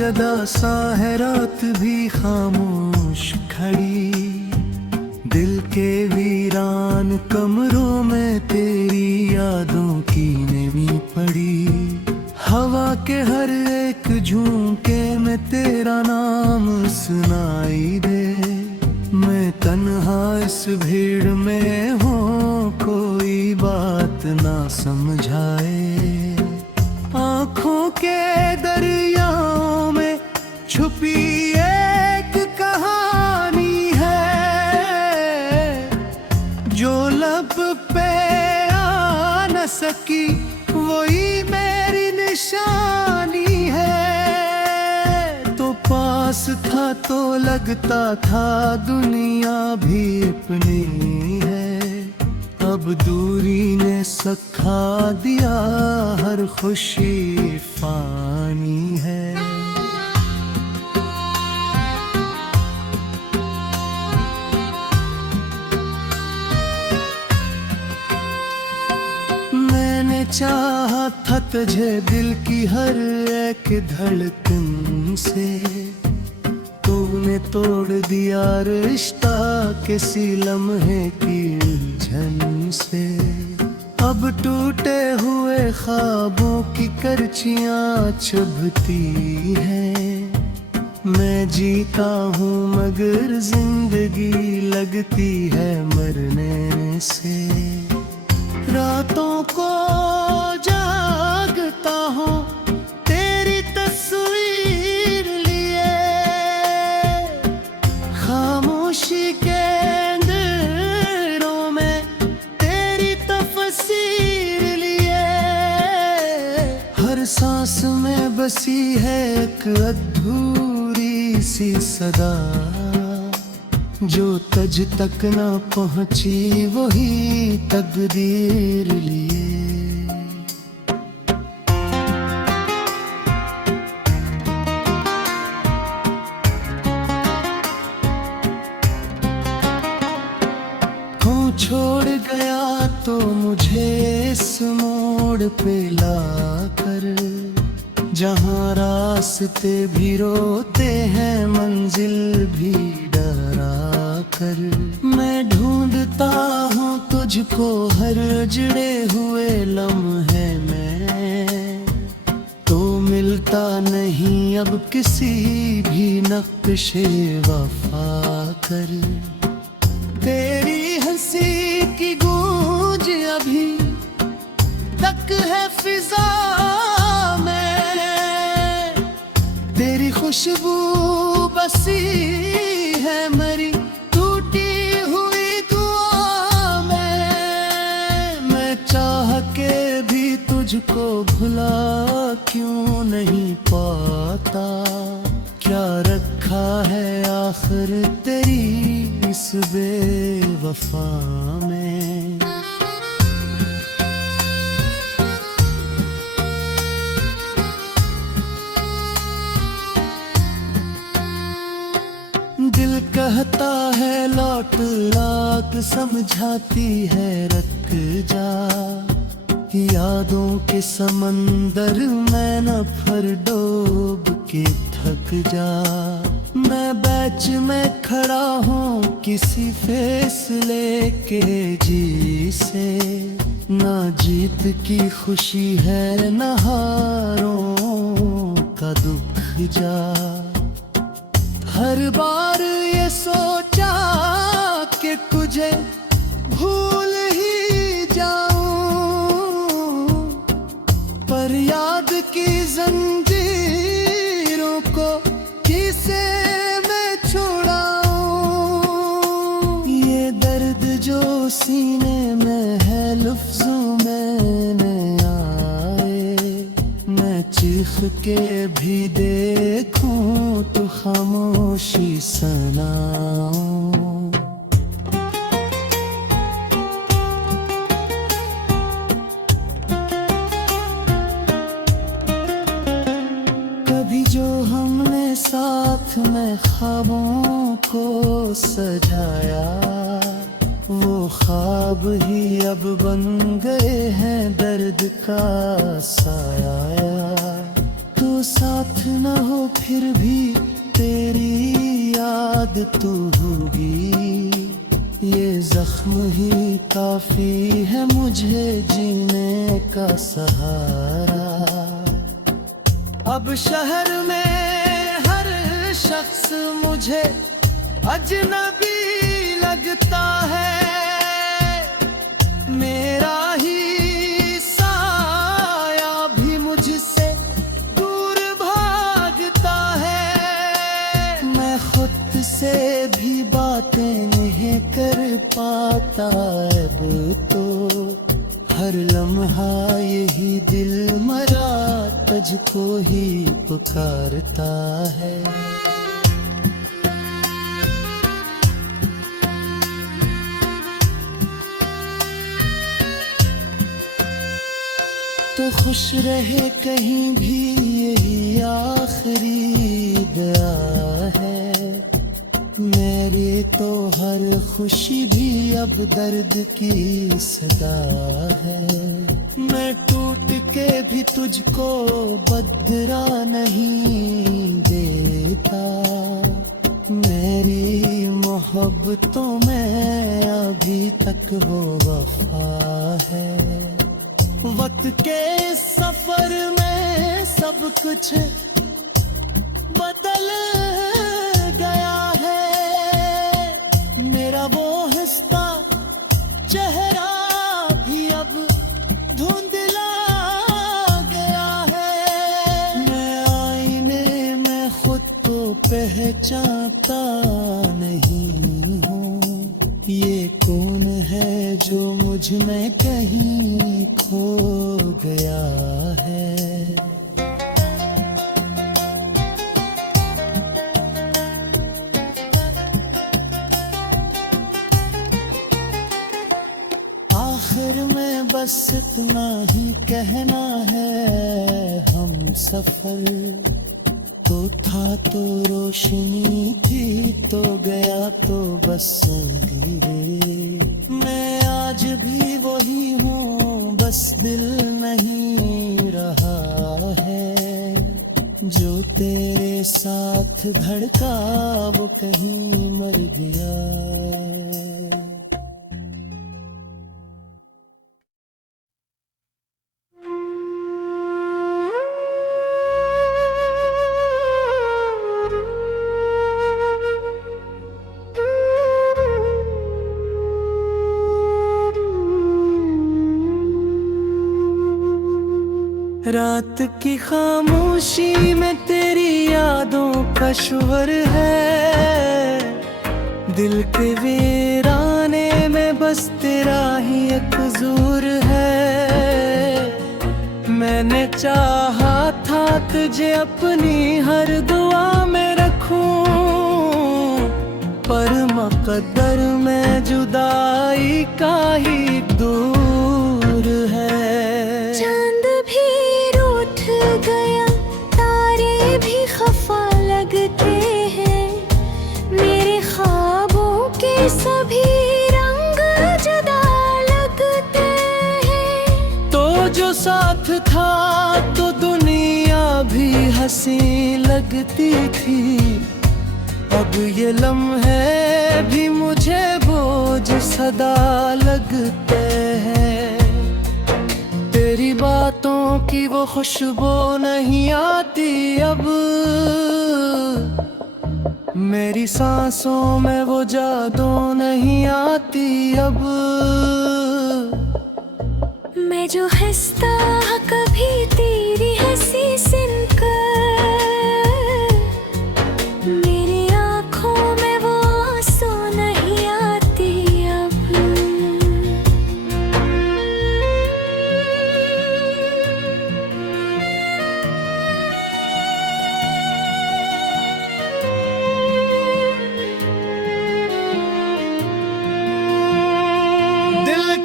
जदा सा है रात भी खामोश खड़ी, दिल के वीरान कमरों में तेरी यादों की नमी पड़ी। हवा के हर एक झोंके में तेरा नाम सुनाई दे, मैं तन्हा इस भीड़ में हूँ कोई बात ना समझाए। आँखों के दरियाओं में छुपी एक कहानी है, जो लब पे आ न सकी वही मेरी निशानी है। तो पास था तो लगता था दुनिया भी अपनी है, अब दूरी ने सखा दिया हर खुशी फानी है। मैंने चाहा था तुझे दिल की हर एक धड़कन से, तूने तोड़ दिया रिश्ता किसी लम्हे की उलझन से। अब टूटे हुए ख्वाबों की करचियां चुभती हैं, मैं जीता हूँ मगर जिंदगी लगती है मरने से। रातों को जागता हूँ तेरी तस्वीर लिए, खामोशी के अंधेरों में तेरी तफसीर लिए। हर सांस में बसी है एक अधूरी सी सदा, जो तज तक न पहुंची वही तकदीर लिए। हूँ छोड़ गया तो मुझे इस मोड़ पे लाकर, जहाँ रास्ते भी रोते हैं मंजिल भी डरा कर। मैं ढूंढता हूँ तुझको हर जुड़े हुए लम्हे में, तो मिलता नहीं अब किसी भी नक्शे वफा कर। तेरी हंसी की गूंज अभी तक है फिजा में, तेरी खुशबू बसी है मरी टूटी हुई दुआ में। मैं चाह के भी तुझको भुला क्यों नहीं पाता, क्या रखा है आखिर तेरी इस बेवफा में। दिल कहता है लौट लाक, समझाती है रख जा, यादों के समंदर में न फिर डूब के थक जा। मैं बैच में खड़ा हूँ किसी फैसले के जी से, ना जीत की खुशी है न हारों का दुख जा। हर बार ये सोचा कि तुझे भूल ही जाऊं, पर याद की जंजीरों को किसे मैं छुड़ाऊं। ये दर्द जो सीने में है लफ्जों में न आए, मैं चीख के भी देखूं तो खामोशी सुनाऊं। कभी जो हमने साथ में ख्वाबों को सजाया, वो ख्वाब ही अब बन गए हैं दर्द का साया। तू साथ न हो फिर भी तेरी याद तू होगी, ये जख्म ही काफी है मुझे जीने का सहारा। अब शहर में हर शख्स मुझे अजनबी लगता है, मेरा ही साया भी मुझसे दूर भागता है। मैं खुद से भी बातें नहीं कर पाता अब तो, हर लम्हा यही दिल मरा तुझको ही पुकारता है। तो खुश रहे कहीं भी यही आखिरी दुआ है, मेरी तो हर खुशी भी अब दर्द की सदा है। मैं टूट के भी तुझको बदरा नहीं देता, मेरी मोहब्बतों में अभी तक वो वफा है। वक्त के सफर में सब कुछ बदल गया है, मेरा वो हंसता चेहरा भी अब धुंधला गया है। मैं आईने में खुद को पहचानता नहीं हूँ, ये कौन है जो मुझ में कहीं खो गया है। आखिर में बस इतना ही कहना है, हम सफर तो था तो रोशनी थी, तो गया तो बस अंधेरे। मैं आज भी वही हूँ, बस दिल नहीं रहा है, जो तेरे साथ धड़का वो कहीं मर गया। रात की खामोशी में तेरी यादों का शोर है, दिल के वीराने में बस तेरा ही एक ज़ूर है। मैंने चाहा था तुझे अपनी हर दुआ में रखूं, पर मकद्दर में जुदाई का ही दूर है। गया तारे भी खफा लगते हैं, मेरे ख्वाबों के सभी रंग जुदा लगते हैं। तो जो साथ था तो दुनिया भी हंसी लगती थी, अब ये लम्हे भी मुझे बोझ सदा लगते हैं। तेरी बातों की वो खुशबू नहीं आती अब, मेरी सांसों में वो जादू नहीं आती अब। मैं जो हंसता कभी तेरी हंसी सुनकर, मेरी आँखों में वो आंसू नहीं आती अब।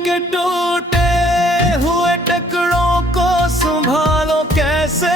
के टूटे हुए टुकड़ों को संभालो कैसे,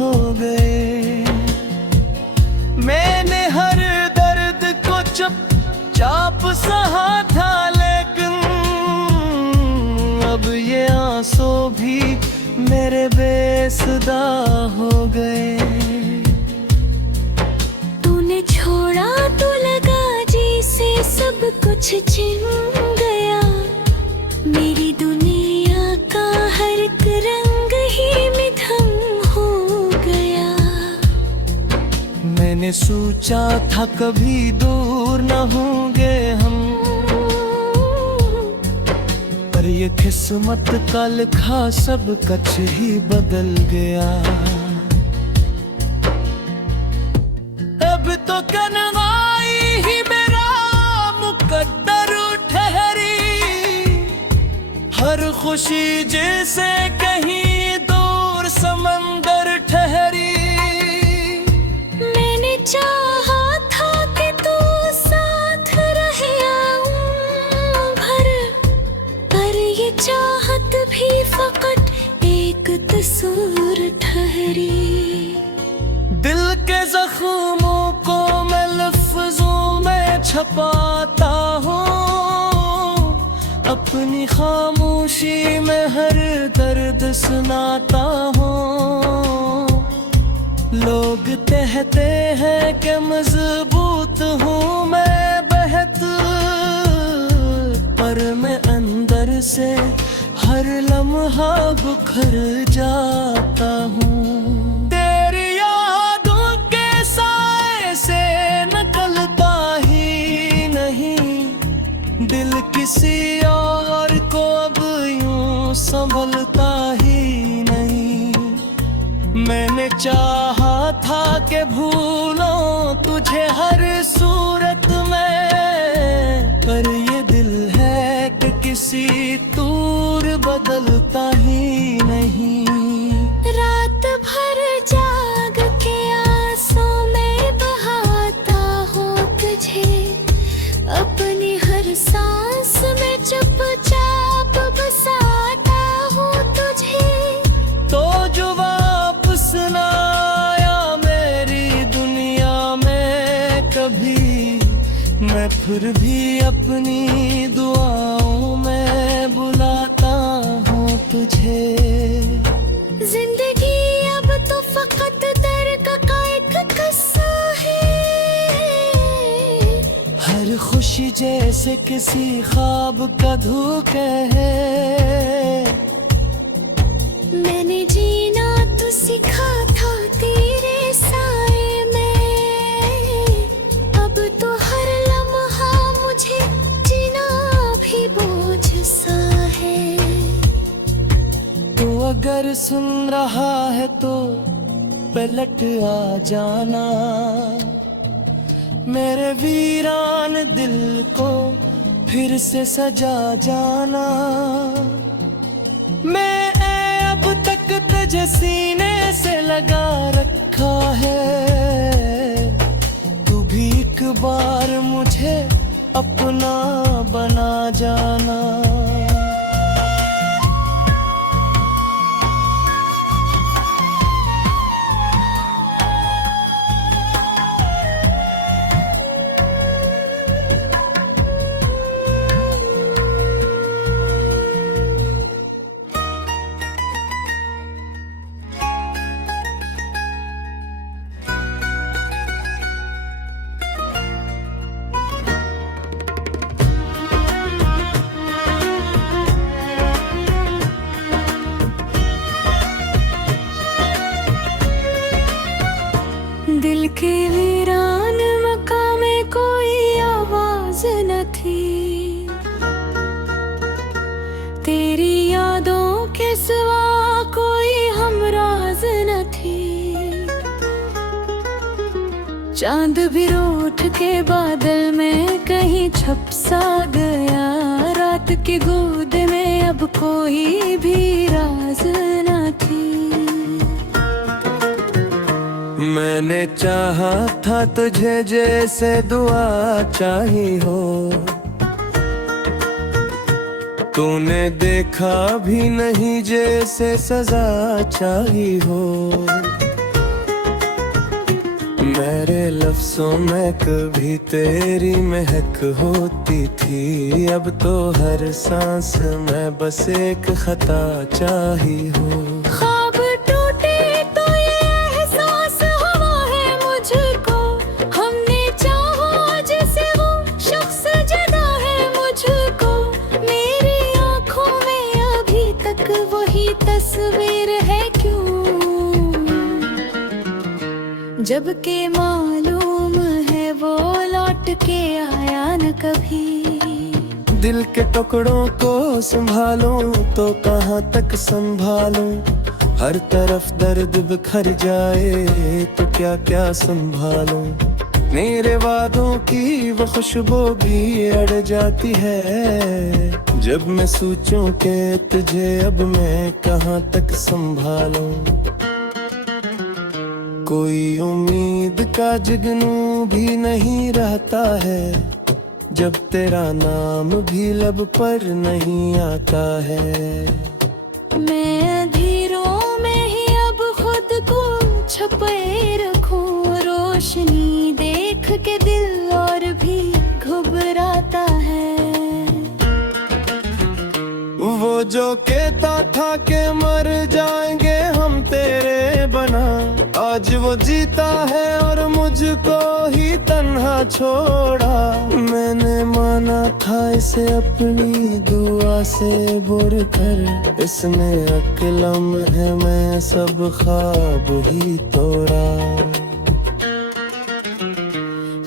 हो गए। मैंने हर दर्द को चुपचाप सहा था, लेकिन अब ये आंसू भी मेरे बेसुदा हो गए। तूने छोड़ा तो लगा जैसे सब कुछ छिन गया। मेरी दुनिया का हर एक रंग ही मिथम हो गया। मैंने सोचा था कभी दूर न होंगे हम, पर ये किस्मत का लिखा सब कुछ ही बदल गया। अब तो कन्हई ही मेरा मुकद्दर ठहरी, हर खुशी जैसे कहीं दूर समंदर ठहरी। मैंने चाहा था कि तू साथ रहे उम्र भर, पर ये चाहत भी फकत एक तस्वीर ठहरी। दिल के जख्मों को मैं लफ्जों में छपाता हूँ, अपनी खामोशी में हर दर्द सुनाता हूँ। लोग कहते हैं कि मजबूत हूँ मैं बेहतर, पर मैं अंदर से हर लम्हा बुखर जाता हूँ। तेरी यादों के साए से निकलता ही नहीं, दिल किसी और को अब यूं संभलता ही नहीं। मैंने चाहा था कि भूलों तुझे हर सूरत में, पर ये दिल है कि किसी दूर बदलता ही नहीं। रात भर जाग के आंसू में बहाता हूँ तुझे, अपनी हर सांस में चुपचाप बसाता हूँ तुझे। तो जो वापस ना आया मेरी दुनिया में कभी, मैं फिर भी अपनी दुआओं में बुलाता हूँ तुझे। जिंदगी अब तो फकत दर्द का एक किस्सा है, हर खुशी जैसे किसी ख्वाब का धोखा है। मैंने जीना तो सीखा था तेरे साए में, अब तो हर लम्हा मुझे जीना भी बोझ सा है। तो अगर सुन रहा है तो पलट आ जाना, मेरे वीरान दिल को फिर से सजा जाना। मैं अब तक तुझे सीने से लगा रखा है, तू भी एक बार मुझे अपना बना जाना। दिल के वीरान मकाम में कोई आवाज न थी, तेरी यादों के सिवा कोई हमराज न थी। चांद भी रूठ के बादल में कहीं छप सा गया, रात की गोद में अब कोई भी राज न थी। मैंने चाहा था तुझे जैसे दुआ चाही हो, तूने देखा भी नहीं जैसे सजा चाही हो। मेरे लफ्जों में कभी तेरी महक होती थी, अब तो हर सांस में बस एक खता चाही हो। ख्वाब टूटे तो ये एहसास हुआ है मुझको, हमने चाहा जिसे वो शख्स जुदा है मुझको। मेरी आंखों में अभी तक वही तस्वीर है क्यों, जबकि मालूम है वो लौट के आया न कभी। दिल के टुकड़ों को संभालूं तो कहाँ तक संभालूं, हर तरफ दर्द बिखर जाए तो क्या क्या संभालूं। मेरे वादों की वो खुशबू भी अड़ जाती है, जब मैं सोचूं कि तुझे अब मैं कहाँ तक संभालूं। कोई उम्मीद का जुगनू भी नहीं रहता है, जब तेरा नाम भी लब पर नहीं आता है। मैं अंधेरों में ही अब खुद को छुपाए रखूं, रोशनी देख के दिल और भी घबराता है। वो जो कहता था कि मर जाएंगे हम तेरे बना, आज वो जीता है और मुझको ही तन्हा छोड़ा। मैंने माना था इसे अपनी दुआ से बुर कर, इसने अक्लम है मैं सब ख्वाब ही तोड़ा।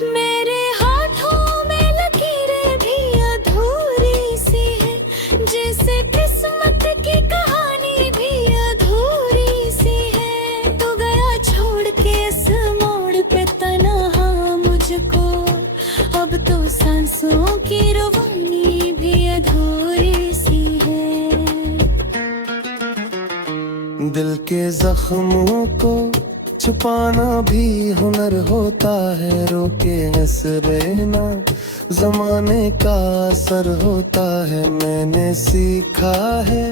मेरे हाथों में लकीरें भी अधूरी सी है, जैसे किस्मत की कहानी भी अधूरी सी है। तो गया छोड़ के इस मोड़ पे तन्हा मुझको, अब तो सांसों की रवानी भी अधूरी सी है। दिल के जख्मों को छुपाना भी हुनर होता है, रोके हंसरे ना जमाने का असर होता है। मैंने सीखा है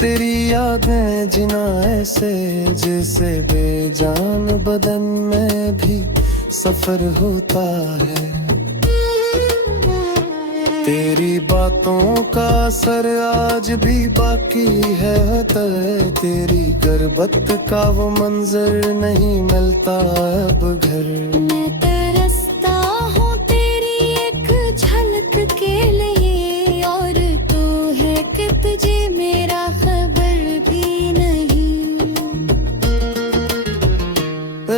तेरी यादें जिना ऐसे, जैसे बेजान बदन में भी सफर होता है। तेरी बातों का असर आज भी बाकी है तय, तेरी गुर्बत का वो मंजर नहीं मिलता अब घर। मैं तरसता हूँ तेरी एक झलक के लिए, और तू है कि तुझे मेरा खबर भी नहीं।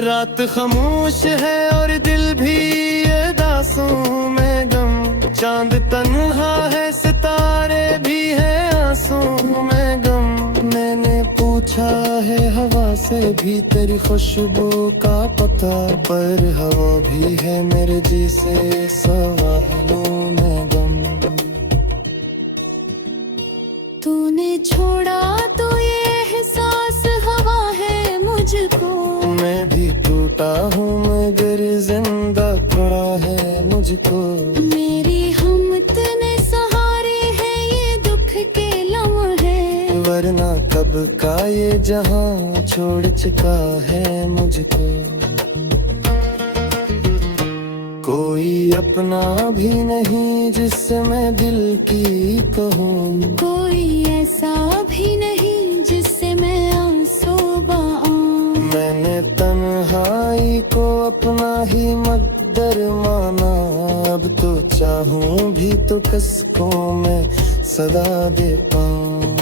रात खामोश है और दिल भी ये दासों में गम, चांद तन्हा है सितारे भी हैं आंसू में गम। मैंने पूछा है हवा से भी तेरी खुशबू का पता, पर हवा भी है मेरे जैसे सवालों में गम। तूने छोड़ा तो ये एहसास हवा है मुझको, मैं भी टूटा हूँ मगर जिंदा पड़ा है मुझको। मेरी हम तने सहारे हैं ये दुख के लम्हे, वरना कब का ये जहां छोड़ चुका है मुझको। कोई अपना भी नहीं जिससे मैं दिल की कहूँ, कोई ऐसा भी नहीं जिससे मैं आंसू बहाऊं। मैंने तन्हाई को अपना ही मकदर माना, अब तो चाहूं भी तो किसको मैं सदा दे पाऊं।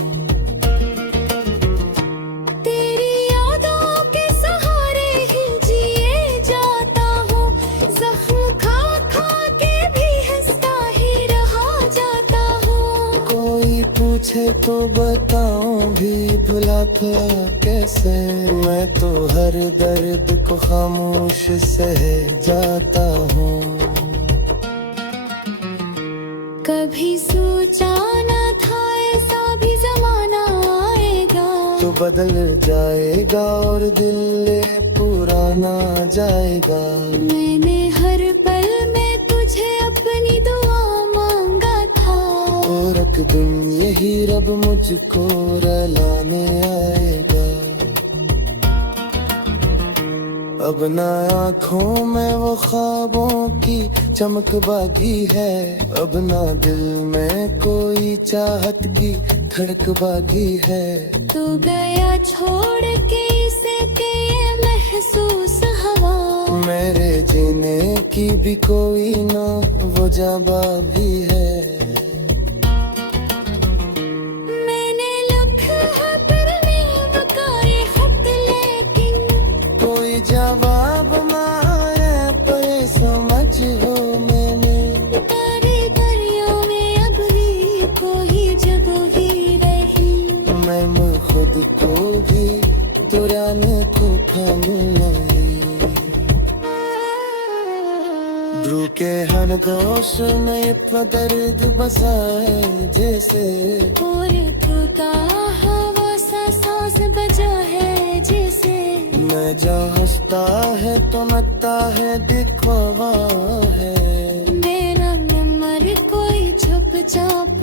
तेरी यादों के सहारे ही जिए जाता हूँ, जख्म खा खा के भी हंसता ही रहा जाता हूँ। कोई पूछे तो बताऊं भी भुला था कैसे, मैं तो हर दर्द को खामोश सह जाता हूँ। कभी सोचा न था ऐसा भी जमाना आएगा, तो बदल जाएगा और दिल पुराना जाएगा। मैंने हर पल में तुझे अपनी दुआ मांगा था, और एक दिन यही रब मुझको रुलाने आएगा। अब ना आँखों में वो ख्वाबों की चमक बाकी है, अब ना दिल में कोई चाहत की धड़क बाकी है। तू गया छोड़ के इसे के ये महसूस हवा, मेरे जीने की भी कोई ना वो जवा भी है। मैंने लिखा पर नहीं का ये खत, लेकिन कोई जवाब मारे पर समझ हो मैंने, तारे दरिया में अब ही कोई जगह ही रही। मैं खुद को भी दुराने को थामू नहीं। ध्रुव के हर दोष ने इतना दर्द बसाए जैसे, और टूटा हवा सा सांस बजा है जैसे। मैं जो हंसता है तो नचता है दिखवा है। मेरा नंबर कोई चुप चाप